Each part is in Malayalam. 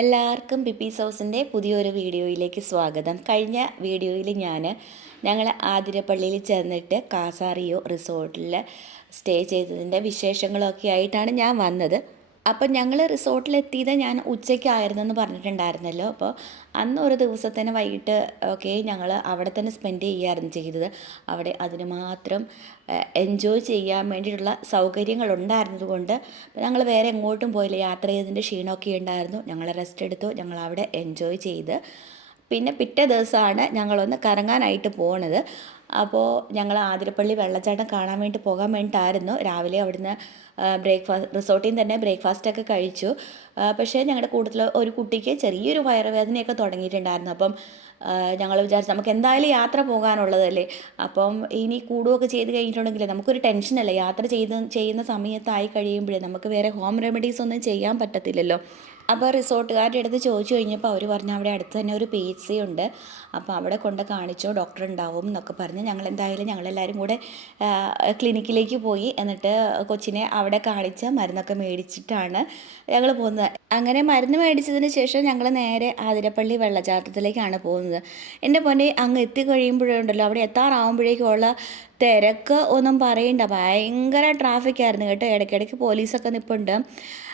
എല്ലാവർക്കും പിപ്പീസ് ഹൗസിന്റെ പുതിയൊരു വീഡിയോയിലേക്ക് സ്വാഗതം. കഴിഞ്ഞ വീഡിയോയിൽ ഞാൻ ഞങ്ങൾ ആതിരപ്പള്ളിയിൽ ചെന്നിട്ട് കാസാറിയോ റിസോർട്ടിൽ സ്റ്റേ ചെയ്തതിന്റെ വിശേഷങ്ങളൊക്കെ ആയിട്ടാണ് ഞാൻ വന്നത്. അപ്പം ഞങ്ങൾ റിസോർട്ടിലെത്തിയത് ഞാൻ ഉച്ചയ്ക്കായിരുന്നു എന്ന് പറഞ്ഞിട്ടുണ്ടായിരുന്നല്ലോ. അപ്പോൾ അന്ന് ഒരു ദിവസത്തിന് വൈകിട്ട് ഒക്കെ ഞങ്ങൾ അവിടെ തന്നെ സ്പെൻഡ് ചെയ്യുകയായിരുന്നു ചെയ്തത്. അവിടെ അതിന് മാത്രം എൻജോയ് ചെയ്യാൻ വേണ്ടിയിട്ടുള്ള സൗകര്യങ്ങൾ ഉണ്ടായിരുന്നതുകൊണ്ട് ഞങ്ങൾ വേറെ എങ്ങോട്ടും പോയില്ല. യാത്ര ചെയ്തതിന്റെ ക്ഷീണമൊക്കെ ഉണ്ടായിരുന്നു. ഞങ്ങൾ റെസ്റ്റ് എടുത്തു. ഞങ്ങൾ അവിടെ എൻജോയ് ചെയ്ത്. പിന്നെ പിറ്റേ ദിവസമാണ് ഞങ്ങളൊന്ന് കറങ്ങാനായിട്ട് പോണത്. അപ്പോൾ ഞങ്ങൾ ആതിരപ്പള്ളി വെള്ളച്ചാട്ടം കാണാൻ വേണ്ടി പോകാൻ വേണ്ടിയിട്ടായിരുന്നു രാവിലെ അവിടുന്ന് ബ്രേക്ക്ഫാസ്റ്റ് റിസോർട്ടിൽ നിന്ന് തന്നെ ബ്രേക്ക്ഫാസ്റ്റൊക്കെ കഴിച്ചു. പക്ഷേ ഞങ്ങളുടെ കൂട്ടത്തിൽ ഒരു കുട്ടിക്ക് ചെറിയൊരു വയറുവേദനയൊക്കെ തുടങ്ങിയിട്ടുണ്ടായിരുന്നു. അപ്പം ഞങ്ങൾ വിചാരിച്ചു നമുക്ക് എന്തായാലും യാത്ര പോകാനുള്ളതല്ലേ അപ്പം ഇനി കൂടുകയൊക്കെ ചെയ്ത് കഴിഞ്ഞിട്ടുണ്ടെങ്കിൽ നമുക്കൊരു ടെൻഷനല്ലേ യാത്ര ചെയ്ത് ചെയ്യുന്ന സമയത്തായി കഴിയുമ്പോഴേ നമുക്ക് വേറെ ഹോം റെമഡീസ് ഒന്നും ചെയ്യാൻ പറ്റത്തില്ലല്ലോ. അപ്പോൾ റിസോർട്ടുകാരുടെ അടുത്ത് ചോദിച്ചു കഴിഞ്ഞപ്പോൾ അവർ പറഞ്ഞു അവിടെ അടുത്ത് തന്നെ ഒരു പി എച്ച് സി ഉണ്ട്. അപ്പോൾ അവിടെ കൊണ്ട് കാണിച്ചോ ഡോക്ടർ ഉണ്ടാവും എന്നൊക്കെ പറഞ്ഞ്. ഞങ്ങൾ എന്തായാലും ഞങ്ങളെല്ലാവരും കൂടെ ക്ലിനിക്കിലേക്ക് പോയി. എന്നിട്ട് കൊച്ചിനെ അവിടെ കാണിച്ച് മരുന്നൊക്കെ മേടിച്ചിട്ടാണ് ഞങ്ങൾ പോകുന്നത്. അങ്ങനെ മരുന്ന് മേടിച്ചതിന് ശേഷം ഞങ്ങൾ നേരെ ആതിരപ്പള്ളി വെള്ളച്ചാട്ടത്തിലേക്കാണ് പോകുന്നത്. എന്റെ പൊന്നെ അങ്ങ് എത്തി കഴിയുമ്പോഴുണ്ടല്ലോ അവിടെ എത്താറാവുമ്പോഴേക്കുള്ള തിരക്ക് ഒന്നും പറയണ്ട. ഭയങ്കര ട്രാഫിക്കായിരുന്നു കേട്ടോ. ഇടയ്ക്കിടയ്ക്ക് പോലീസൊക്കെ നിൽപ്പുണ്ട് ആ,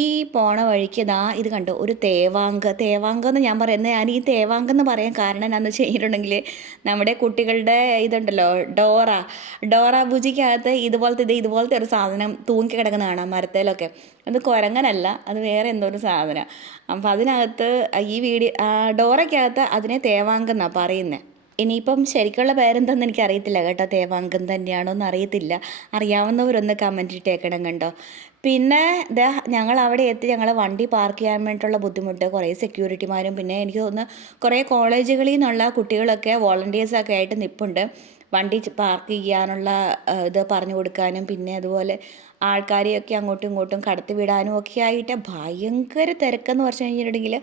ഈ പോണ വഴിക്ക് ദാ ഇത് കണ്ടു ഒരു തേവാങ്ക്. തേവാങ്ക് എന്ന് ഞാൻ പറയുന്നത് ഞാൻ ഈ തേവാങ്ക് എന്ന് പറയാൻ കാരണം എന്നാന്ന് വെച്ച് കഴിഞ്ഞിട്ടുണ്ടെങ്കിൽ നമ്മുടെ കുട്ടികളുടെ ഇതുണ്ടല്ലോ ഡോറ. ഡോറ ബുജിക്കകത്ത് ഇതുപോലത്തെ ഇത് ഇതുപോലത്തെ ഒരു സാധനം തൂങ്ങി കിടക്കുന്ന കാണാം മരത്തേലൊക്കെ. അത് കുരങ്ങനല്ല അത് വേറെ എന്തോ ഒരു സാധനം. അപ്പം അതിനകത്ത് ഈ വീഡിയോ ഡോറയ്ക്കകത്ത് അതിനെ തേവാങ്ക് എന്നാണ് പറയുന്നത് ഇനിയിപ്പം ശരിക്കുള്ള പേരെന്തെന്ന് എനിക്കറിയത്തില്ല കേട്ടോ. തേവാങ്കം തന്നെയാണോ എന്ന് അറിയത്തില്ല അറിയാവുന്നവരൊന്ന് കമന്റ് ഇട്ടേക്കണം കണ്ടോ. പിന്നെ ദാ ഞങ്ങൾ അവിടെ എത്തി. ഞങ്ങൾ വണ്ടി പാർക്ക് ചെയ്യാൻ വേണ്ടിയിട്ടുള്ള ബുദ്ധിമുട്ട്. കുറേ സെക്യൂരിറ്റിമാരും പിന്നെ എനിക്ക് തോന്നുന്നു കുറേ കോളേജുകളിൽ നിന്നുള്ള കുട്ടികളൊക്കെ വോളണ്ടിയേഴ്സൊക്കെ ആയിട്ട് നിൽപ്പുണ്ട് വണ്ടി പാർക്ക് ചെയ്യാനുള്ള ഇത് പറഞ്ഞു കൊടുക്കാനും പിന്നെ അതുപോലെ ആൾക്കാരെയൊക്കെ അങ്ങോട്ടും ഇങ്ങോട്ടും കടത്തി വിടാനും ഒക്കെ ആയിട്ട് ഭയങ്കര തിരക്കെന്ന് പറഞ്ഞു കഴിഞ്ഞിട്ടുണ്ടെങ്കിൽ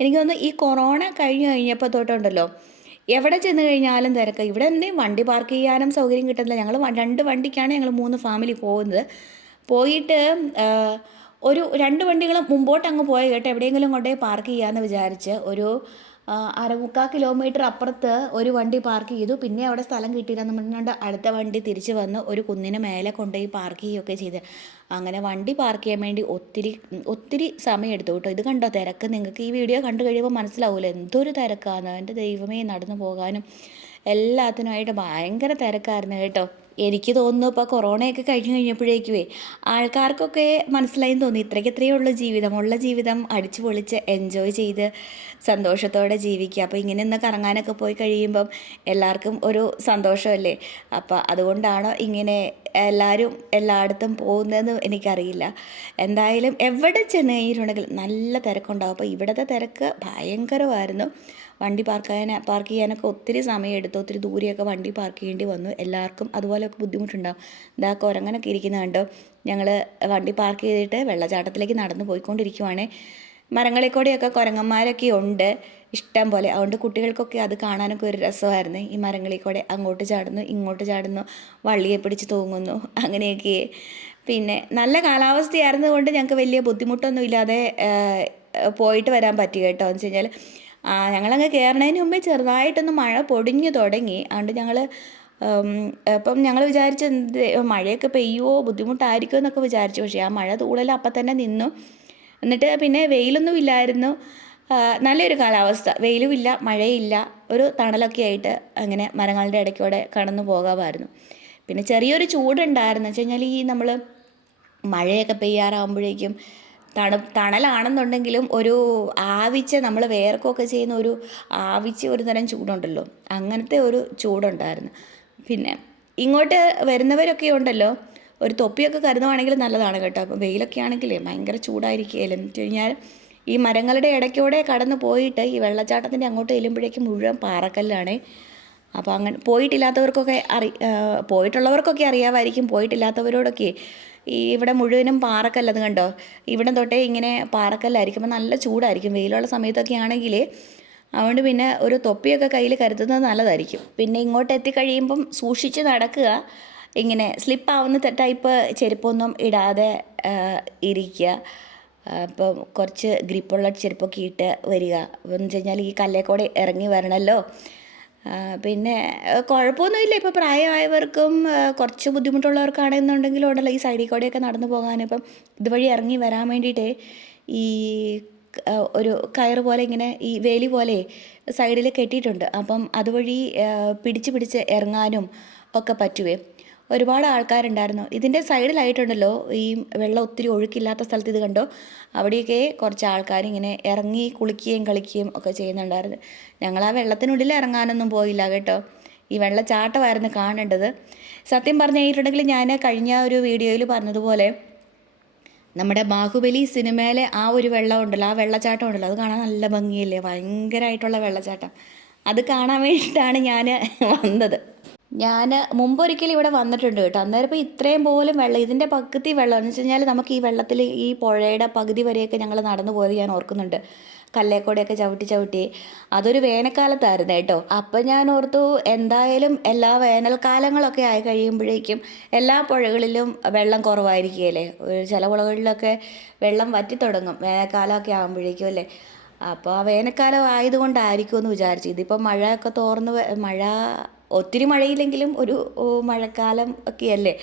എനിക്ക് തോന്നുന്നു ഈ കൊറോണ കഴിഞ്ഞു കഴിഞ്ഞപ്പോൾ തൊട്ടുണ്ടല്ലോ എവിടെ ചെന്ന് കഴിഞ്ഞാലും തിരക്ക്. ഇവിടെ തന്നെ വണ്ടി പാർക്ക് ചെയ്യാനും സൗകര്യം കിട്ടുന്നില്ല. ഞങ്ങൾ രണ്ട് വണ്ടിക്കാണ് ഞങ്ങൾ മൂന്ന് ഫാമിലി പോകുന്നത്. പോയിട്ട് ഒരു രണ്ട് വണ്ടികൾ മുമ്പോട്ട് അങ്ങ് പോയ കേട്ടോ എവിടെയെങ്കിലും കൊണ്ടുപോയി പാർക്ക് ചെയ്യാമെന്ന് വിചാരിച്ച് ഒരു അരമുക്കാൽ കിലോമീറ്റർ അപ്പുറത്ത് ഒരു വണ്ടി പാർക്ക് ചെയ്തു. പിന്നെ അവിടെ സ്ഥലം കിട്ടിയില്ലെന്ന് പറഞ്ഞുകൊണ്ട് അടുത്ത വണ്ടി തിരിച്ച് വന്ന് ഒരു കുന്നിന് മേലെ കൊണ്ടുപോയി പാർക്ക് ചെയ്യുകയൊക്കെ ചെയ്ത്. അങ്ങനെ വണ്ടി പാർക്ക് ചെയ്യാൻ വേണ്ടി ഒത്തിരി ഒത്തിരി സമയം എടുത്തു കേട്ടോ. ഇത് കണ്ടോ? തിരക്ക്. നിങ്ങൾക്ക് ഈ വീഡിയോ കണ്ടു കഴിയുമ്പോൾ മനസ്സിലാവില്ല. എന്തൊരു തിരക്കാണ്. എന്റെ ദൈവമേ നടന്നു പോകാനും എല്ലാത്തിനുമായിട്ട് ഭയങ്കര തിരക്കായിരുന്നു കേട്ടോ. എനിക്ക് തോന്നുന്നു ഇപ്പോൾ കൊറോണയൊക്കെ കഴിഞ്ഞു കഴിഞ്ഞപ്പോഴേക്കുവേ ആൾക്കാർക്കൊക്കെ മനസ്സിലായെന്ന് തോന്നി ഇത്രയ്ക്ക് ഇത്രയേ ഉള്ളൂ ജീവിതം ഉള്ള ജീവിതം അടിച്ചു പൊളിച്ച് എൻജോയ് ചെയ്ത് സന്തോഷത്തോടെ ജീവിക്കുക. അപ്പോൾ ഇങ്ങനെ ഒന്ന് കറങ്ങാനൊക്കെ പോയി കഴിയുമ്പം എല്ലാവർക്കും ഒരു സന്തോഷമല്ലേ? അപ്പോൾ അതുകൊണ്ടാണ് ഇങ്ങനെ എല്ലാവരും എല്ലായിടത്തും പോകുന്നതെന്ന് എനിക്കറിയില്ല. എന്തായാലും എവിടെ ചെന്ന് കഴിഞ്ഞിട്ടുണ്ടെങ്കിൽ നല്ല തിരക്കുണ്ടാവും. അപ്പോൾ ഇവിടുത്തെ തിരക്ക് ഭയങ്കരമായിരുന്നു. വണ്ടി പാർക്ക് ചെയ്യാൻ പാർക്ക് ചെയ്യാനൊക്കെ ഒത്തിരി സമയം ഒത്തിരി ദൂരെയൊക്കെ വണ്ടി പാർക്ക് ചെയ്യേണ്ടി വന്നു. എല്ലാവർക്കും അതുപോലെയൊക്കെ ബുദ്ധിമുട്ടുണ്ടാവും. ഇതാ കുരങ്ങനൊക്കെ ഇരിക്കുന്ന കണ്ടോ? ഞങ്ങൾ വണ്ടി പാർക്ക് ചെയ്തിട്ട് വെള്ളച്ചാട്ടത്തിലേക്ക് നടന്നു പോയിക്കൊണ്ടിരിക്കുവാണേ. മരങ്ങളിൽ കൂടെയൊക്കെ കുരങ്ങന്മാരൊക്കെ ഉണ്ട്. ഇഷ്ടം പോലെ. അതുകൊണ്ട് കുട്ടികൾക്കൊക്കെ അത് കാണാനൊക്കെ ഒരു രസമായിരുന്നു. ഈ മരങ്ങളിൽ കൂടെ അങ്ങോട്ട് ചാടുന്നു ഇങ്ങോട്ട് ചാടുന്നു വള്ളിയെ പിടിച്ച് തൂങ്ങുന്നു അങ്ങനെയൊക്കെ. പിന്നെ നല്ല കാലാവസ്ഥയായിരുന്നതുകൊണ്ട് ഞങ്ങൾക്ക് വലിയ ബുദ്ധിമുട്ടൊന്നും ഇല്ലാതെ പോയിട്ട് വരാൻ പറ്റി കേട്ടോ എന്ന് വെച്ച് കഴിഞ്ഞാൽ ഞങ്ങളങ്ങ് കയറണതിന് മുമ്പേ ചെറുതായിട്ടൊന്ന് മഴ പൊടിഞ്ഞു തുടങ്ങി. അതുകൊണ്ട് ഞങ്ങൾ അപ്പം ഞങ്ങൾ വിചാരിച്ച മഴയൊക്കെ പെയ്യുമോ ബുദ്ധിമുട്ടായിരിക്കുമോ എന്നൊക്കെ വിചാരിച്ചു. പക്ഷേ ആ മഴ തൂളെല്ലാം അപ്പം തന്നെ നിന്നു. എന്നിട്ട് പിന്നെ വെയിലൊന്നും ഇല്ലായിരുന്നു. നല്ലൊരു കാലാവസ്ഥ. വെയിലുമില്ല മഴയില്ല ഒരു തണലൊക്കെ ആയിട്ട് അങ്ങനെ മരങ്ങളുടെ ഇടയ്ക്കൂടെ കടന്നു പോകാമായിരുന്നു. പിന്നെ ചെറിയൊരു ചൂടുണ്ടായിരുന്നു. വെച്ച് കഴിഞ്ഞാൽ ഈ നമ്മൾ മഴയൊക്കെ പെയ്യാറാകുമ്പോഴേക്കും തണു തണലാണെന്നുണ്ടെങ്കിലും ഒരു ആവിച്ച നമ്മൾ വേർക്കൊക്കെ ചെയ്യുന്ന ഒരു ആവിച്ച ഒരു തരം ചൂടുണ്ടല്ലോ. അങ്ങനത്തെ ഒരു ചൂടുണ്ടായിരുന്നു. പിന്നെ ഇങ്ങോട്ട് വരുന്നവരൊക്കെ ഉണ്ടല്ലോ. ഒരു തൊപ്പിയൊക്കെ കരുതുവാണെങ്കിൽ നല്ലതാണ് കേട്ടോ. അപ്പോൾ വെയിലൊക്കെ ആണെങ്കിലേ ഭയങ്കര ചൂടായിരിക്കുകയല്ലേ. എന്ന് വെച്ച് കഴിഞ്ഞാൽ ഈ മരങ്ങളുടെ ഇടയ്ക്കൂടെ കടന്ന് പോയിട്ട് ഈ വെള്ളച്ചാട്ടത്തിന്റെ അങ്ങോട്ട് ചെല്ലുമ്പോഴേക്കും മുഴുവൻ പാറക്കല്ലാണേ. അപ്പോൾ അങ്ങനെ പോയിട്ടില്ലാത്തവർക്കൊക്കെ അറി പോയിട്ടുള്ളവർക്കൊക്കെ അറിയാമായിരിക്കും. പോയിട്ടില്ലാത്തവരോടൊക്കെ ഈ ഇവിടെ മുഴുവനും പാറക്കല്ലത് കണ്ടോ? ഇവിടെ തൊട്ടേ ഇങ്ങനെ പാറക്കല്ലായിരിക്കും. അപ്പോൾ നല്ല ചൂടായിരിക്കും. വെയിലുള്ള സമയത്തൊക്കെ ആണെങ്കിൽ അതുകൊണ്ട് പിന്നെ ഒരു തൊപ്പിയൊക്കെ കയ്യിൽ കരുതുന്നത് നല്ലതായിരിക്കും. പിന്നെ ഇങ്ങോട്ട് എത്തിക്കഴിയുമ്പം സൂക്ഷിച്ച് നടക്കുക. ഇങ്ങനെ സ്ലിപ്പാവുന്ന ടൈപ്പ് ചെരുപ്പൊന്നും ഇടാതെ ഇരിക്കുക. അപ്പം കുറച്ച് ഗ്രിപ്പുള്ള ചെരുപ്പൊക്കെ ഇട്ട് വരിക. എന്ന് വെച്ച് കഴിഞ്ഞാൽ ഈ കല്ലേക്കൂടെ ഇറങ്ങി വരണമല്ലോ പിന്നെ കുഴപ്പമൊന്നുമില്ല. ഇപ്പോൾ പ്രായമായവർക്കും കുറച്ച് ബുദ്ധിമുട്ടുള്ളവർക്കാണെന്നുണ്ടെങ്കിലും ഉണ്ടല്ലോ ഈ സൈഡിൽ കൂടെയൊക്കെ നടന്നു പോകാൻ. ഇപ്പം ഇതുവഴി ഇറങ്ങി വരാൻ വേണ്ടിയിട്ട് ഈ ഒരു കയർ പോലെ ഇങ്ങനെ ഈ വേലി പോലെ സൈഡിൽ കെട്ടിയിട്ടുണ്ട്. അപ്പം അതുവഴി പിടിച്ച് പിടിച്ച് ഇറങ്ങാനും ഒക്കെ പറ്റുവേ? ഒരുപാട് ആൾക്കാരുണ്ടായിരുന്നു. ഇതിന്റെ സൈഡിലായിട്ടുണ്ടല്ലോ ഈ വെള്ളം ഒത്തിരി ഒഴുക്കില്ലാത്ത സ്ഥലത്ത് ഇത് കണ്ടോ? അവിടെയൊക്കെ കുറച്ച് ആൾക്കാർ ഇങ്ങനെ ഇറങ്ങി കുളിക്കുകയും കളിക്കുകയും ഒക്കെ ചെയ്യുന്നുണ്ടായിരുന്നു. ഞങ്ങൾ ആ വെള്ളത്തിനുള്ളിൽ ഇറങ്ങാനൊന്നും പോയില്ല കേട്ടോ. ഈ വെള്ളച്ചാട്ടമായിരുന്നു കാണേണ്ടത്. സത്യം പറഞ്ഞു കഴിഞ്ഞിട്ടുണ്ടെങ്കിൽ ഞാൻ കഴിഞ്ഞ ഒരു വീഡിയോയിൽ പറഞ്ഞതുപോലെ നമ്മുടെ ബാഹുബലി സിനിമയിലെ ആ ഒരു വെള്ളം ഉണ്ടല്ലോ ആ വെള്ളച്ചാട്ടം ഉണ്ടല്ലോ അത് കാണാൻ നല്ല ഭംഗിയല്ലേ? ഭയങ്കരമായിട്ടുള്ള വെള്ളച്ചാട്ടം. അത് കാണാൻ വേണ്ടിയിട്ടാണ് ഞാൻ വന്നത്. ഞാൻ മുമ്പൊരിക്കലും ഇവിടെ വന്നിട്ടുണ്ട് കേട്ടോ. അന്നേരം ഇപ്പോൾ ഇത്രയും പോലും വെള്ളം ഇതിന്റെ പകുതി വെള്ളം എന്ന് വെച്ച് കഴിഞ്ഞാൽ നമുക്ക് ഈ വെള്ളത്തിൽ ഈ പുഴയുടെ പകുതി വരെയൊക്കെ ഞങ്ങൾ നടന്നു പോയത് ഞാൻ ഓർക്കുന്നുണ്ട്. കല്ലേക്കൂടെയൊക്കെ ചവിട്ടി ചവിട്ടി. അതൊരു വേനൽക്കാലത്തായിരുന്നു കേട്ടോ. അപ്പം ഞാൻ ഓർത്തു എന്തായാലും എല്ലാ വേനൽക്കാലങ്ങളൊക്കെ ആയി കഴിയുമ്പോഴേക്കും എല്ലാ പുഴകളിലും വെള്ളം കുറവായിരിക്കുകയല്ലേ ഒരു ചില പുഴകളിലൊക്കെ വെള്ളം വറ്റിത്തുടങ്ങും വേനൽക്കാലമൊക്കെ ആകുമ്പോഴേക്കും അല്ലേ? അപ്പോൾ ആ വേനൽക്കാലം ആയതുകൊണ്ടായിരിക്കും എന്ന് വിചാരിച്ചു. ഇതിപ്പോൾ മഴയൊക്കെ തോർന്ന് മഴ ഒത്തിരി മഴയില്ലെങ്കിലും ഒരു മഴക്കാലം ഒക്കെയല്ലേ?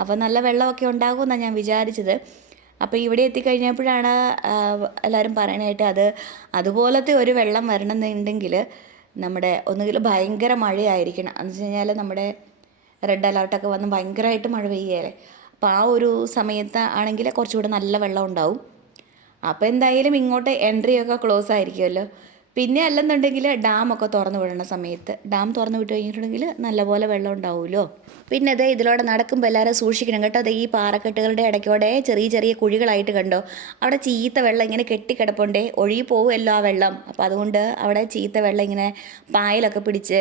അപ്പോൾ നല്ല വെള്ളമൊക്കെ ഉണ്ടാകുമെന്നാണ് ഞാൻ വിചാരിച്ചത്. അപ്പോൾ ഇവിടെ എത്തിക്കഴിഞ്ഞപ്പോഴാണ് എല്ലാവരും പറയണായിട്ട് അത് അതുപോലത്തെ ഒരു വെള്ളം വരണമെന്നുണ്ടെങ്കിൽ നമ്മുടെ ഒന്നുകിൽ ഭയങ്കര മഴയായിരിക്കണം. എന്ന് വെച്ച് കഴിഞ്ഞാൽ നമ്മുടെ റെഡ് അലേർട്ടൊക്കെ വന്ന് ഭയങ്കരമായിട്ട് മഴ പെയ്യല്ലേ അപ്പോൾ ആ ഒരു സമയത്ത് ആണെങ്കിൽ കുറച്ചുകൂടെ നല്ല വെള്ളം ഉണ്ടാവും. അപ്പോൾ എന്തായാലും ഇങ്ങോട്ട് എൻട്രി ഒക്കെ ക്ലോസ് ആയിരിക്കുമല്ലോ. പിന്നെ അല്ലെന്നുണ്ടെങ്കിൽ ഡാമൊക്കെ തുറന്നു വിടണ സമയത്ത്. ഡാം തുറന്നു വിട്ട് കഴിഞ്ഞിട്ടുണ്ടെങ്കിൽ നല്ലപോലെ വെള്ളം ഉണ്ടാവുമല്ലോ. പിന്നെ അതെ ഇതിലൂടെ നടക്കുമ്പോൾ എല്ലാവരും സൂക്ഷിക്കണം കേട്ടോ. അതെ ഈ പാറക്കെട്ടുകളുടെ ഇടയ്ക്കൂടെ ചെറിയ ചെറിയ കുഴികളായിട്ട് കണ്ടോ? അവിടെ ചീത്ത വെള്ളം ഇങ്ങനെ കെട്ടിക്കിടപ്പുണ്ടേ. ഒഴുകി പോകുമല്ലോ ആ വെള്ളം. അപ്പോൾ അതുകൊണ്ട് അവിടെ ചീത്ത വെള്ളം ഇങ്ങനെ പായലൊക്കെ പിടിച്ച്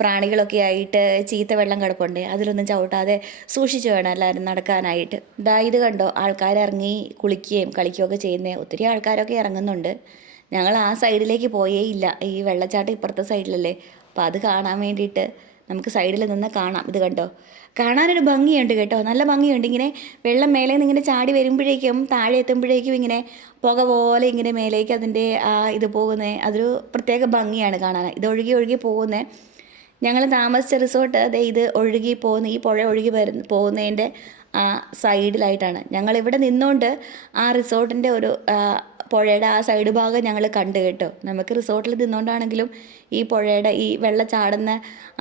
പ്രാണികളൊക്കെ ആയിട്ട് ചീത്ത വെള്ളം കിടപ്പുണ്ട്. അതിലൊന്നും ചവിട്ടാതെ സൂക്ഷിച്ച് വേണം എല്ലാവരും നടക്കാനായിട്ട്. ഇതാ ഇത് കണ്ടോ? ആൾക്കാർ ഇറങ്ങി കുളിക്കുകയും കളിക്കുകയൊക്കെ ചെയ്യുന്ന ഒത്തിരി ആൾക്കാരൊക്കെ ഇറങ്ങുന്നുണ്ട്. ഞങ്ങൾ ആ സൈഡിലേക്ക് പോയേ ഇല്ല. ഈ വെള്ളച്ചാട്ടം ഇപ്പുറത്തെ സൈഡിലല്ലേ. അപ്പോൾ അത് കാണാൻ വേണ്ടിയിട്ട് നമുക്ക് സൈഡിൽ നിന്ന് കാണാം. ഇത് കണ്ടോ? കാണാനൊരു ഭംഗിയുണ്ട് കേട്ടോ. നല്ല ഭംഗിയുണ്ട്. ഇങ്ങനെ വെള്ളം മേലെ നിന്ന് ഇങ്ങനെ ചാടി വരുമ്പോഴേക്കും താഴെ എത്തുമ്പോഴേക്കും ഇങ്ങനെ പുക പോലെ ഇങ്ങനെ മേലേക്ക് അതിന്റെ ആ ഇത് പോകുന്നത് അതൊരു പ്രത്യേക ഭംഗിയാണ് കാണാൻ. ഇത് ഒഴുകി ഒഴുകി പോകുന്നത് ഞങ്ങൾ താമസിച്ച റിസോർട്ട് അതെ ഇത് ഒഴുകി പോകുന്ന ഈ പുഴ ഒഴുകി വരുന്ന പോകുന്നതിന്റെ ആ സൈഡിലായിട്ടാണ്. ഞങ്ങൾ ഇവിടെ നിന്നുകൊണ്ട് ആ റിസോർട്ടിന്റെ ഒരു പുഴയുടെ ആ സൈഡ് ഭാഗം ഞങ്ങൾ കണ്ടു കേട്ടോ. നമുക്ക് റിസോർട്ടിൽ നിന്നുകൊണ്ടാണെങ്കിലും ഈ പുഴയുടെ ഈ വെള്ളം ചാടുന്ന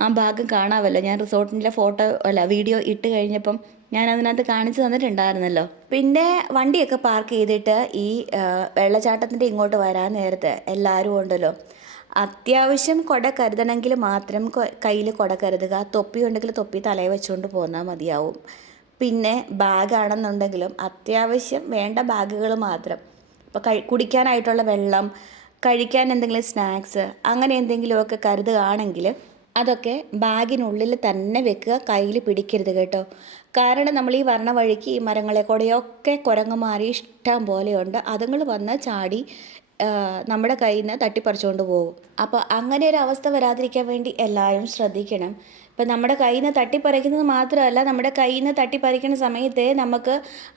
ആ ഭാഗം കാണാമല്ലോ. ഞാൻ റിസോർട്ടിന്റെ ഫോട്ടോ അല്ല വീഡിയോ ഇട്ട് കഴിഞ്ഞപ്പം ഞാൻ അതിനകത്ത് കാണിച്ചു തന്നിട്ടുണ്ടായിരുന്നല്ലോ. പിന്നെ വണ്ടിയൊക്കെ പാർക്ക് ചെയ്തിട്ട് ഈ വെള്ളച്ചാട്ടത്തിന്റെ ഇങ്ങോട്ട് വരാൻ നേരത്തെ എല്ലാവരും ഉണ്ടല്ലോ. അത്യാവശ്യം കൊട കരുതണമെങ്കിൽ മാത്രം കയ്യിൽ കൊട കരുതുക. തൊപ്പി ഉണ്ടെങ്കിൽ തൊപ്പി തലയിൽ വെച്ചുകൊണ്ട് പോന്നാൽ മതിയാവും. പിന്നെ ബാഗാണെന്നുണ്ടെങ്കിലും അത്യാവശ്യം വേണ്ട ബാഗുകൾ മാത്രം. ഇപ്പോൾ കഴി കുടിക്കാനായിട്ടുള്ള വെള്ളം കഴിക്കാൻ എന്തെങ്കിലും സ്നാക്സ് അങ്ങനെ എന്തെങ്കിലുമൊക്കെ കരുതുകയാണെങ്കിൽ അതൊക്കെ ബാഗിനുള്ളിൽ തന്നെ വെക്കുക കയ്യിൽ പിടിക്കരുത് കേട്ടോ. കാരണം നമ്മൾ ഈ വർണ വഴിക്ക് ഈ മരങ്ങളെ കൂടെയൊക്കെ കുരങ്ങുമാറി ഇഷ്ടം പോലെയുണ്ട്. അതുങ്ങൾ വന്ന് ചാടി നമ്മുടെ കയ്യിൽ നിന്ന് തട്ടിപ്പറിച്ചുകൊണ്ട് പോകും. അപ്പോൾ അങ്ങനെ ഒരു അവസ്ഥ വരാതിരിക്കാൻ വേണ്ടി എല്ലാവരും ശ്രദ്ധിക്കണം. ഇപ്പം നമ്മുടെ കയ്യിൽ നിന്ന് തട്ടിപ്പറിക്കുന്നത് മാത്രമല്ല നമ്മുടെ കയ്യിൽ നിന്ന് തട്ടിപ്പറിക്കുന്ന സമയത്ത് നമുക്ക്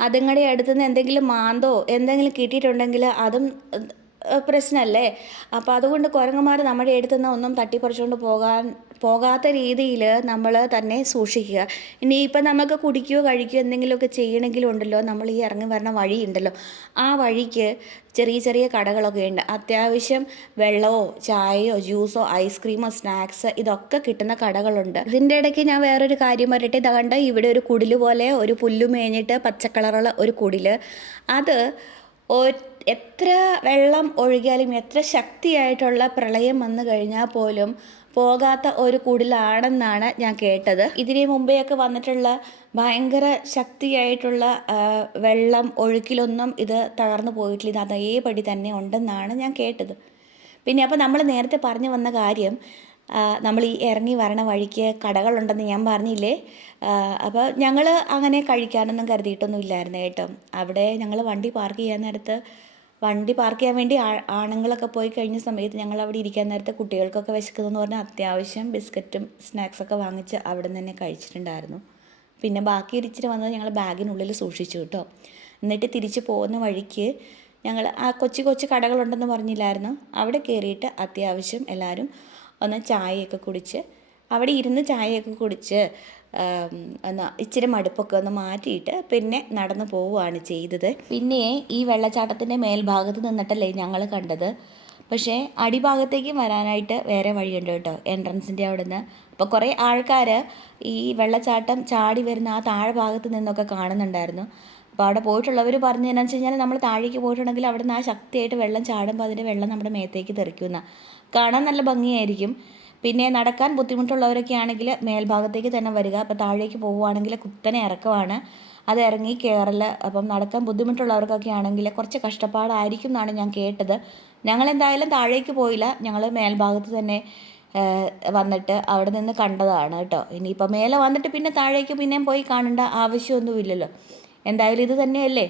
അതുങ്ങളുടെ അടുത്തുനിന്ന് എന്തെങ്കിലും മാന്തോ എന്തെങ്കിലും കിട്ടിയിട്ടുണ്ടെങ്കിൽ അതും പ്രശ്നമല്ലേ അപ്പോൾ അതുകൊണ്ട് കുരങ്ങന്മാർ നമ്മുടെ അടുത്ത് നിന്ന് ഒന്നും തട്ടിപ്പറിച്ചുകൊണ്ട് പോകാൻ പോകാത്ത രീതിയിൽ നമ്മൾ തന്നെ സൂക്ഷിക്കുക. ഇനി ഇപ്പം നമുക്ക് കുടിക്കുകയോ കഴിക്കുകയോ എന്തെങ്കിലുമൊക്കെ ചെയ്യണമെങ്കിലും ഉണ്ടല്ലോ നമ്മൾ ഈ ഇറങ്ങി വരുന്ന വഴിയുണ്ടല്ലോ. ആ വഴിക്ക് ചെറിയ ചെറിയ കടകളൊക്കെ ഉണ്ട്. അത്യാവശ്യം വെള്ളമോ ചായയോ ജ്യൂസോ ഐസ്ക്രീമോ സ്നാക്സ് ഇതൊക്കെ കിട്ടുന്ന കടകളുണ്ട്. ഇതിന്റെ ഇടയ്ക്ക് ഞാൻ വേറൊരു കാര്യം പറയട്ടെ ഇത് കണ്ട ഇവിടെ ഒരു കുടിൽ പോലെ ഒരു പുല്ലു മേഞ്ഞിട്ട് പച്ചക്കളറുള്ള ഒരു കുടിൽ അത് എത്ര വെള്ളം ഒഴുകിയാലും എത്ര ശക്തിയായിട്ടുള്ള പ്രളയം വന്നു കഴിഞ്ഞാൽ പോലും പോകാത്ത ഒരു കുടിലാണെന്നാണ് ഞാൻ കേട്ടത്. ഇതിനു മുമ്പെയൊക്കെ വന്നിട്ടുള്ള ഭയങ്കര ശക്തിയായിട്ടുള്ള വെള്ളം ഒഴുക്കിലൊന്നും ഇത് തകർന്നു പോയിട്ടില്ല. ഇത് അതേപടി തന്നെ ഉണ്ടെന്നാണ് ഞാൻ കേട്ടത്. പിന്നെ അപ്പോൾ നമ്മൾ നേരത്തെ പറഞ്ഞു വന്ന കാര്യം നമ്മൾ ഈ ഇറങ്ങി വരണ വഴിക്ക് കടകളുണ്ടെന്ന് ഞാൻ പറഞ്ഞില്ലേ? അപ്പോൾ ഞങ്ങൾ അങ്ങനെ കഴിക്കാനൊന്നും കരുതിയിട്ടൊന്നും ഇല്ലായിരുന്നു കേട്ടോ. അവിടെ ഞങ്ങൾ വണ്ടി പാർക്ക് ചെയ്യാൻ നേരത്ത് വണ്ടി പാർക്ക് ചെയ്യാൻ വേണ്ടി ആണുങ്ങളൊക്കെ പോയി കഴിഞ്ഞ സമയത്ത് ഞങ്ങൾ അവിടെ ഇരിക്കാൻ നേരത്തെ കുട്ടികൾക്കൊക്കെ വിശക്കുന്നതെന്ന് പറഞ്ഞാൽ അത്യാവശ്യം ബിസ്ക്കറ്റും സ്നാക്സൊക്കെ വാങ്ങിച്ച് അവിടെ നിന്ന് തന്നെ കഴിച്ചിട്ടുണ്ടായിരുന്നു. പിന്നെ ബാക്കി ഇരിച്ചിട്ട് വന്നത് ഞങ്ങൾ ബാഗിനുള്ളിൽ സൂക്ഷിച്ചു കേട്ടോ. എന്നിട്ട് തിരിച്ച് പോകുന്ന വഴിക്ക് ഞങ്ങൾ ആ കൊച്ചു കൊച്ചു കടകളുണ്ടെന്ന് പറഞ്ഞില്ലായിരുന്നു? അവിടെ കയറിയിട്ട് അത്യാവശ്യം എല്ലാവരും ഒന്ന് ചായയൊക്കെ കുടിച്ച് അവിടെ ഇരുന്ന് ചായയൊക്കെ കുടിച്ച് എന്നാ ഇച്ചിരി മടുപ്പൊക്കെ ഒന്ന് മാറ്റിയിട്ട് പിന്നെ നടന്നു പോവുകയാണ് ചെയ്തത്. പിന്നെ ഈ വെള്ളച്ചാട്ടത്തിന്റെ മേൽഭാഗത്ത് നിന്നിട്ടല്ലേ ഞങ്ങൾ കണ്ടത്. പക്ഷേ അടിഭാഗത്തേക്ക് വരാനായിട്ട് വേറെ വഴിയുണ്ട് കേട്ടോ എൻട്രൻസിന്റെ അവിടെ നിന്ന് അപ്പോൾ കുറേ ആൾക്കാർ ഈ വെള്ളച്ചാട്ടം ചാടി വരുന്ന ആ താഴെ ഭാഗത്ത് നിന്നൊക്കെ കാണുന്നുണ്ടായിരുന്നു. അപ്പോൾ അവിടെ പോയിട്ടുള്ളവർ പറഞ്ഞു പറഞ്ഞതെന്നു വെച്ച് കഴിഞ്ഞാൽ നമ്മൾ താഴേക്ക് പോയിട്ടുണ്ടെങ്കിൽ അവിടെ നിന്ന് ആ ശക്തിയായിട്ട് വെള്ളം ചാടുമ്പോൾ അതിന്റെ വെള്ളം നമ്മുടെ മേത്തേക്ക് തെറിക്കുന്ന കാണാൻ നല്ല ഭംഗിയായിരിക്കും. പിന്നെ നടക്കാൻ ബുദ്ധിമുട്ടുള്ളവരൊക്കെ ആണെങ്കിൽ മേൽഭാഗത്തേക്ക് തന്നെ വരിക. അപ്പോൾ താഴേക്ക് പോവുകയാണെങ്കിൽ കുത്തനെ ഇറക്കമാണ്. അത് ഇറങ്ങി കയറൽ അപ്പം നടക്കാൻ ബുദ്ധിമുട്ടുള്ളവർക്കൊക്കെ ആണെങ്കിൽ കുറച്ച് കഷ്ടപ്പാടായിരിക്കും എന്നാണ് ഞാൻ കേട്ടത്. ഞങ്ങൾ എന്തായാലും താഴേക്ക് പോയില്ല. ഞങ്ങൾ മേൽഭാഗത്ത് തന്നെ വന്നിട്ട് അവിടെ നിന്ന് കണ്ടതാണ് കേട്ടോ. ഇനിയിപ്പോൾ മേലെ വന്നിട്ട് പിന്നെ താഴേക്ക് പിന്നെയും പോയി കാണേണ്ട ആവശ്യമൊന്നുമില്ലല്ലോ. എന്തായാലും ഇത് തന്നെയല്ലേ?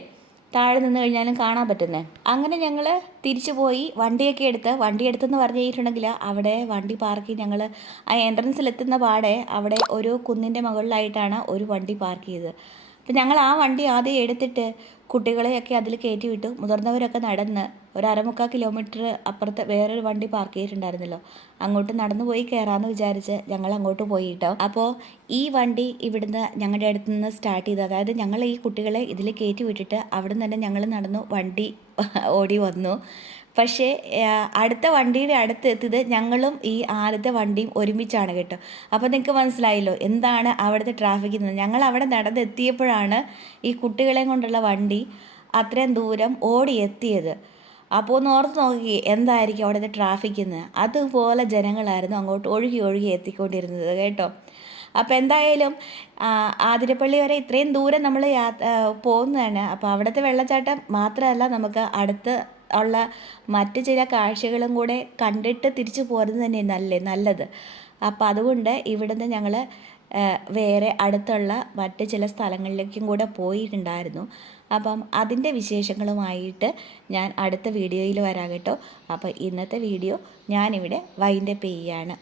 താഴെ നിന്ന് കഴിഞ്ഞാലും കാണാൻ പറ്റുന്നേ. അങ്ങനെ ഞങ്ങൾ തിരിച്ചു പോയി. വണ്ടിയൊക്കെ എടുത്ത് വണ്ടി എടുത്തെന്ന് പറഞ്ഞു കഴിഞ്ഞിട്ടുണ്ടെങ്കിൽ അവിടെ വണ്ടി പാർക്ക് ഞങ്ങൾ ആ എൻട്രൻസിൽ എത്തുന്ന പാടെ അവിടെ ഒരു കുന്നിന്റെ മുകളിലായിട്ടാണ് ഒരു വണ്ടി പാർക്ക് ചെയ്തത്. അപ്പം ഞങ്ങൾ ആ വണ്ടി ആദ്യം എടുത്തിട്ട് കുട്ടികളെയൊക്കെ അതിൽ കയറ്റി വിട്ടു. മുതിർന്നവരൊക്കെ നടന്ന് ഒരു അരമുക്കാൽ കിലോമീറ്റർ അപ്പുറത്ത് വേറൊരു വണ്ടി പാർക്ക് ചെയ്തിട്ടുണ്ടായിരുന്നല്ലോ. അങ്ങോട്ട് നടന്നു പോയി കയറാമെന്ന് വിചാരിച്ച് ഞങ്ങൾ അങ്ങോട്ട് പോയി കേട്ടോ അപ്പോൾ ഈ വണ്ടി ഇവിടുന്ന് ഞങ്ങളുടെ അടുത്ത് നിന്ന് സ്റ്റാർട്ട് ചെയ്തു. അതായത് ഞങ്ങൾ ഈ കുട്ടികളെ ഇതിൽ കയറ്റി വിട്ടിട്ട് അവിടെ നിന്ന് തന്നെ ഞങ്ങൾ നടന്നു വണ്ടി ഓടി വന്നു. പക്ഷേ അടുത്ത വണ്ടിയുടെ അടുത്ത് എത്തിയത് ഞങ്ങളും ഈ ആദ്യത്തെ വണ്ടിയും ഒരുമിച്ചാണ് കേട്ടോ. അപ്പോൾ നിങ്ങൾക്ക് മനസ്സിലായല്ലോ എന്താണ് അവിടുത്തെ ട്രാഫിക് എന്ന് ഞങ്ങൾ അവിടെ നടന്നെത്തിയപ്പോഴാണ് ഈ കുട്ടികളെയും കൊണ്ടുള്ള വണ്ടി അത്രയും ദൂരം ഓടി എത്തിയത് അപ്പോൾ ഒന്ന് ഓർത്ത് നോക്കി എന്തായിരിക്കും അവിടുത്തെ ട്രാഫിക് എന്ന് അതുപോലെ ജനങ്ങളായിരുന്നു അങ്ങോട്ട് ഒഴുകി ഒഴുകി എത്തിക്കൊണ്ടിരുന്നത് കേട്ടോ. അപ്പോൾ എന്തായാലും ആതിരപ്പള്ളി വരെ ഇത്രയും ദൂരം നമ്മൾ യാ പോകുന്നതാണ്. അപ്പോൾ അവിടുത്തെ വെള്ളച്ചാട്ടം മാത്രമല്ല നമുക്ക് അടുത്ത് ഉള്ള മറ്റ് ചില കാഴ്ചകളും കൂടെ കണ്ടിട്ട് തിരിച്ചു പോരുന്നത് തന്നെ നല്ലേ നല്ലത്. അപ്പോൾ അതുകൊണ്ട് ഇവിടുന്ന് ഞങ്ങൾ വേറെ അടുത്തുള്ള മറ്റ് ചില സ്ഥലങ്ങളിലേക്കും കൂടെ പോയിട്ടുണ്ടായിരുന്നു. അപ്പം അതിന്റെ വിശേഷങ്ങളുമായിട്ട് ഞാൻ അടുത്ത വീഡിയോയിൽ വരാം കേട്ടോ. അപ്പോൾ ഇന്നത്തെ വീഡിയോ ഞാനിവിടെ വൈൻഡപ്പ് ചെയ്യുകയാണ്.